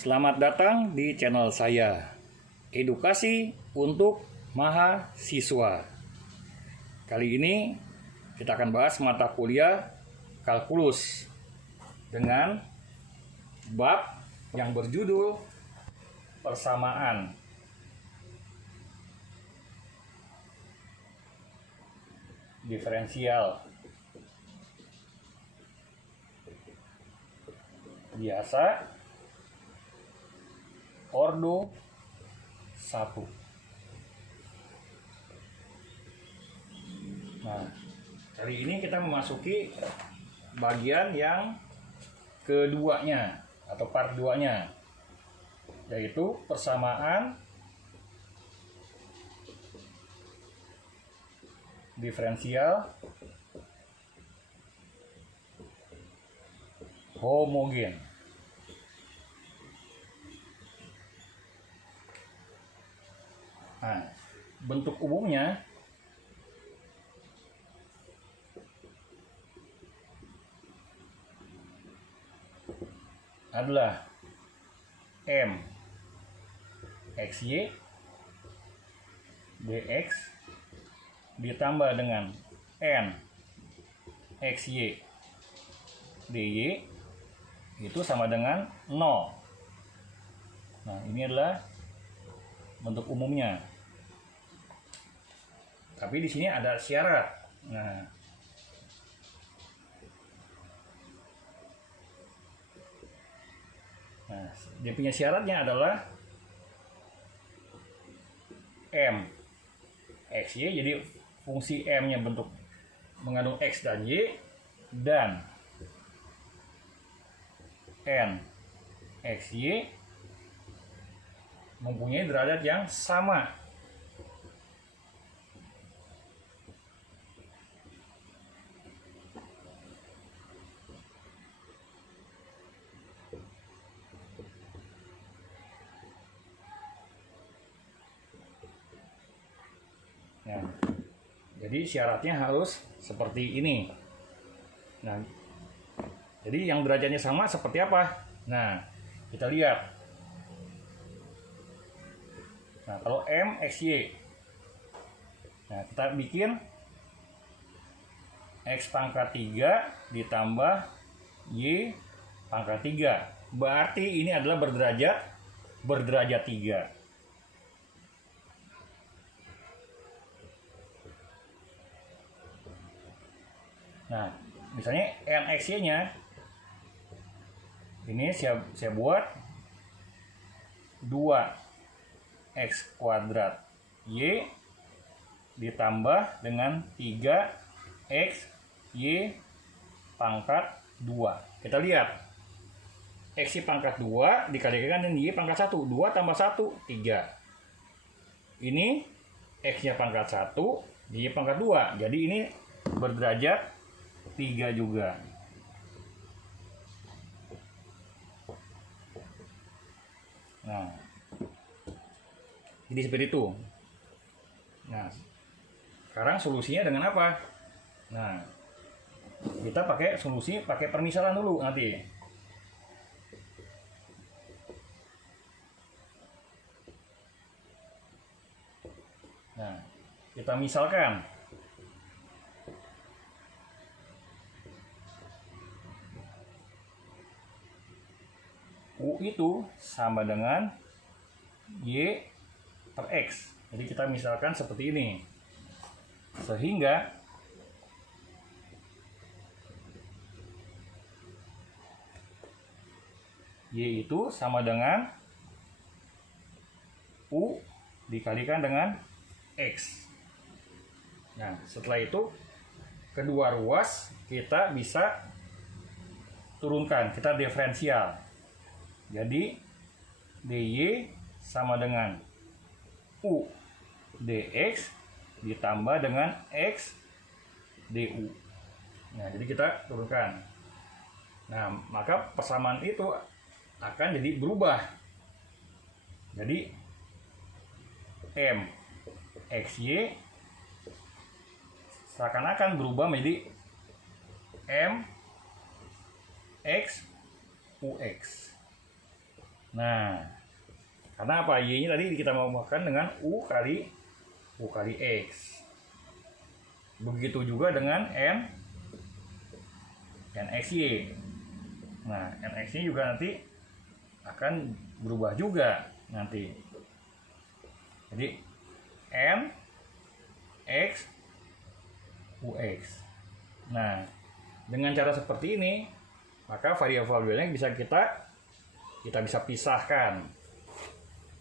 Selamat datang di channel saya, Edukasi untuk Mahasiswa. Kali ini kita akan bahas mata kuliah kalkulus dengan bab yang berjudul persamaan. Diferensial. Biasa. Ordo 1. Nah, kali ini kita memasuki bagian yang keduanya atau part 2-nya, yaitu persamaan diferensial homogen. Nah, bentuk umumnya adalah M XY dx ditambah dengan N XY dy itu sama dengan 0. Nah, ini adalah bentuk umumnya. Tapi di sini ada syarat. Nah, dia punya syaratnya adalah M XY, jadi fungsi M-nya bentuk mengandung X dan Y, dan N XY mempunyai derajat yang sama. Nah, jadi syaratnya harus seperti ini. Nah, jadi yang derajatnya sama seperti apa? Nah, kita lihat. Nah, kalau M XY, nah kita bikin X pangkat 3 ditambah Y pangkat 3. Berarti ini adalah berderajat 3. Nah, misalnya N XY-nya ini saya buat 2x kuadrat Y ditambah dengan 3x Y pangkat 2. Kita lihat. X Y pangkat 2 dikalikan dengan Y pangkat 1. 2 tambah 1, 3. Ini X-nya pangkat 1, Y pangkat 2. Jadi ini berderajat 3 juga. Nah, jadi seperti itu. Nah, sekarang solusinya dengan apa? Nah, kita pakai solusi pakai permisalan dulu nanti. Nah, kita misalkan U itu sama dengan Y per X. Jadi kita misalkan seperti ini. Sehingga Y itu sama dengan U dikalikan dengan X. Nah, setelah itu kedua ruas kita bisa turunkan, kita diferensial. Jadi dy sama dengan u dx ditambah dengan x du. Nah, jadi kita turunkan. Nah, maka persamaan itu akan jadi berubah. Jadi M XY seakan-akan berubah menjadi M X UX. Nah, karena apa? Y-nya tadi kita mau makan dengan U kali X. Begitu juga dengan NXY. Nah, NX-nya juga nanti akan berubah juga nanti. Jadi N X UX. Nah, dengan cara seperti ini, maka variabel-variabelnya bisa kita bisa pisahkan.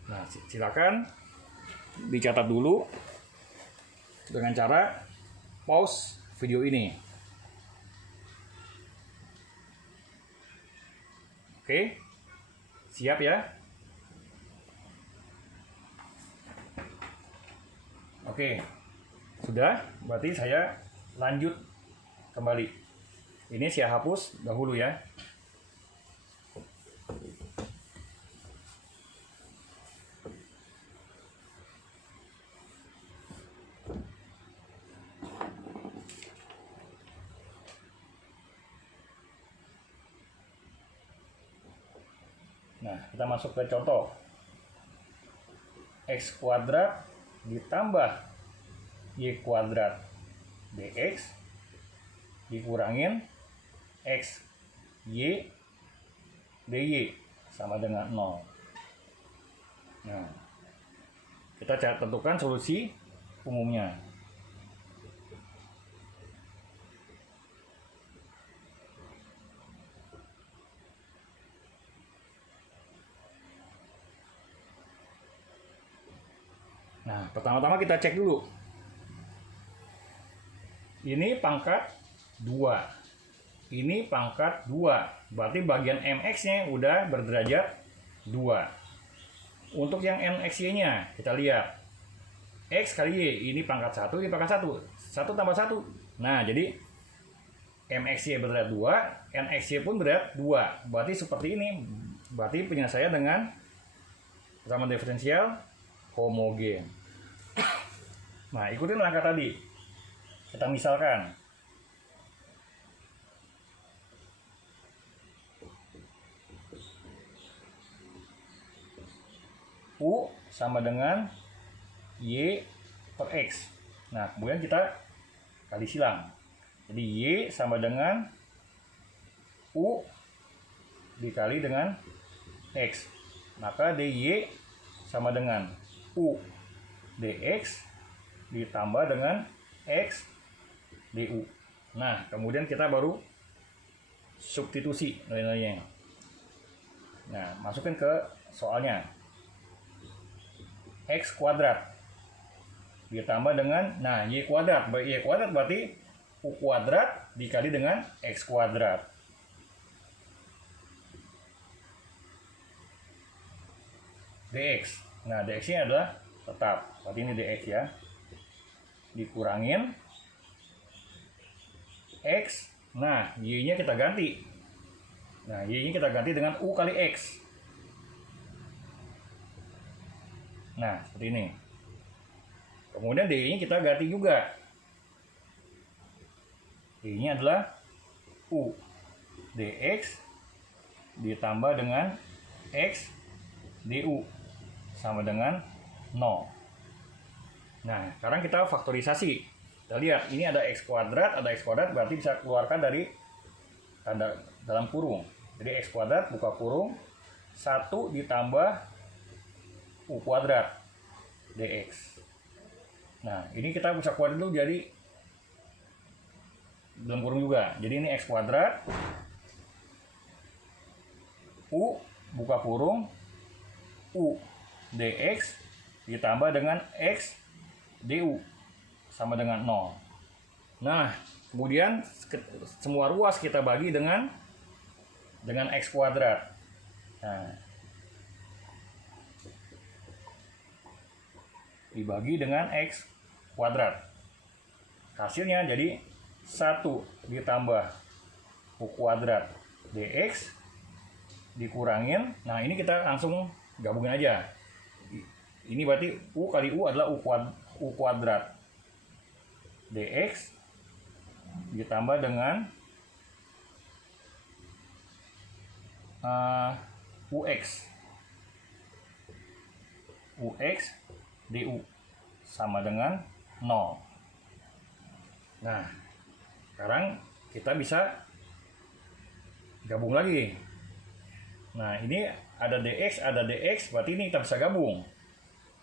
Nah, silakan dicatat dulu dengan cara pause video ini. Oke, siap ya? Oke, sudah. Berarti saya lanjut kembali. Ini saya hapus dahulu ya. Nah, kita masuk ke contoh. X kuadrat ditambah Y kuadrat dx dikurangin X Y dy sama dengan 0. Nah, kita tentukan solusi umumnya. Nah, pertama-tama kita cek dulu. Ini pangkat 2. Ini pangkat 2. Berarti bagian MX-nya udah berderajat 2. Untuk yang NXY-nya, kita lihat. X kali Y, ini pangkat 1, ini pangkat 1. 1 tambah 1. Nah, jadi MXY berderajat 2, NXY pun berderajat 2. Berarti seperti ini. Berarti penyelesaian dengan persamaan diferensial homogen. Nah, ikutin langkah tadi. Kita misalkan U sama dengan Y per X. Nah, kemudian kita kali silang. Jadi Y sama dengan U dikali dengan X. Maka DY sama dengan U dx ditambah dengan X du. Nah, kemudian kita baru substitusi nilai-nilainya. Nah, masukkan ke soalnya. X kuadrat ditambah dengan, nah, Y kuadrat. Y kuadrat berarti U kuadrat dikali dengan X kuadrat. Dx. Nah, dx-nya adalah tetap. Berarti ini dx ya. Dikurangin X. Nah, Y-nya kita ganti. Nah, Y-nya kita ganti dengan U kali X. Nah, seperti ini. Kemudian dy-nya kita ganti juga. Y-nya adalah U dx ditambah dengan X du sama dengan 0. Nah, sekarang kita faktorisasi. Kita lihat, ini ada X kuadrat, berarti bisa keluarkan dari tanda dalam kurung. Jadi X kuadrat buka kurung 1 ditambah U kuadrat dx. Nah, ini kita bisa keluar dulu jadi dalam kurung juga. Jadi ini X kuadrat U buka kurung U dx ditambah dengan X du sama dengan 0. Nah, kemudian semua ruas kita bagi dengan X kuadrat. Nah, dibagi dengan X kuadrat. Hasilnya jadi 1 ditambah U kuadrat dx dikurangin. Nah, ini kita langsung gabungin aja. Ini berarti U kali U adalah U kuadrat dx ditambah dengan UX. UX DU sama dengan 0. Nah, sekarang kita bisa gabung lagi. Nah, ini ada DX, berarti ini kita bisa gabung.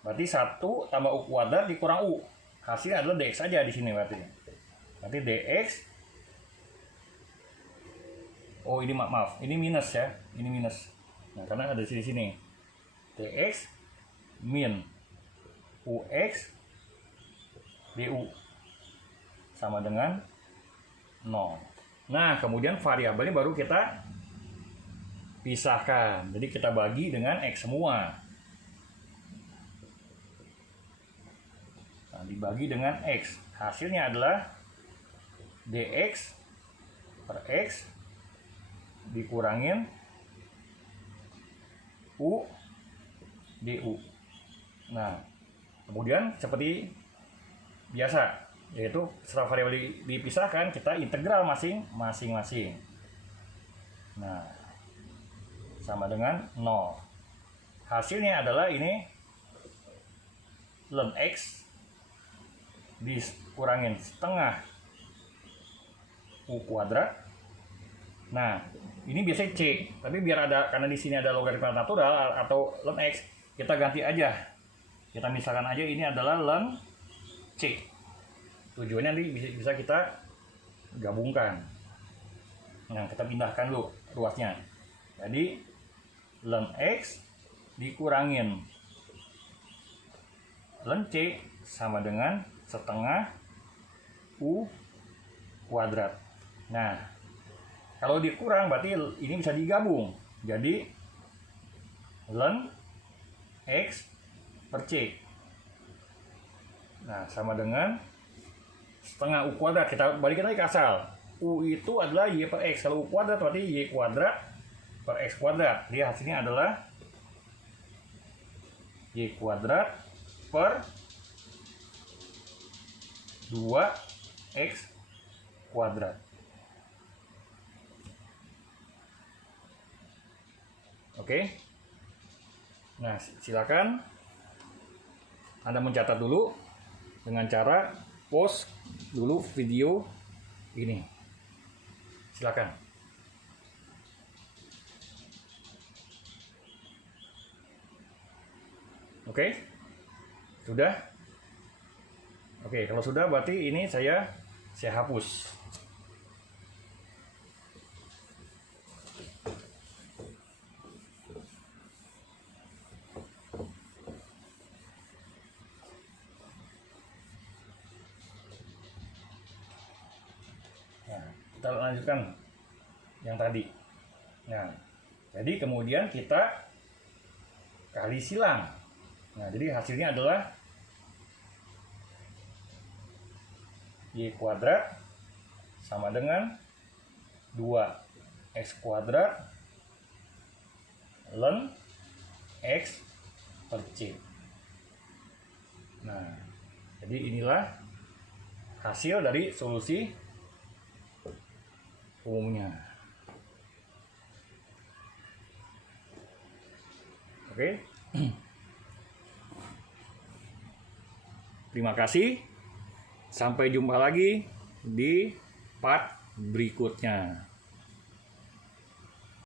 Berarti 1 tambah U kuadrat dikurang U. Hasilnya adalah DX saja di sini berarti. Berarti DX. Oh, ini maaf, ini minus ya. Ini minus. Nah, karena ada di sini. DX min UX DU sama dengan 0. Nah, kemudian variabelnya baru kita pisahkan. Jadi kita bagi dengan X semua. Nah, dibagi dengan X. Hasilnya adalah DX per X dikurangin U DU. Nah, kemudian seperti biasa, yaitu setelah variabel dipisahkan, kita integral masing-masing. Nah, sama dengan 0. Hasilnya adalah ini ln X dikurangin setengah U kuadrat. Nah, ini biasanya C, tapi biar ada, karena di sini ada logaritma natural atau ln X, kita ganti aja. Kita misalkan aja ini adalah ln C. Tujuannya nanti bisa kita gabungkan. Nah, kita pindahkan dulu ruasnya. Jadi ln X dikurangin ln C sama dengan setengah U kuadrat. Nah, kalau dikurang berarti ini bisa digabung. Jadi ln X per C. Nah, sama dengan setengah U kuadrat. Kita balikin lagi ke asal. U itu adalah Y per X. Kalau U kuadrat berarti Y kuadrat per X kuadrat. Jadi hasilnya adalah Y kuadrat per 2X kuadrat. Oke. Nah, silakan Anda mencatat dulu dengan cara pause dulu video ini. Silakan. Oke. Sudah? Oke, kalau sudah berarti ini saya hapus. Nah, kita lanjutkan yang tadi. Nah, jadi kemudian kita kali silang. Nah, jadi hasilnya adalah Y kuadrat sama dengan 2X kuadrat ln X per C. Nah, jadi inilah hasil dari solusi umumnya. Oke. Terima kasih. Sampai jumpa lagi di part berikutnya.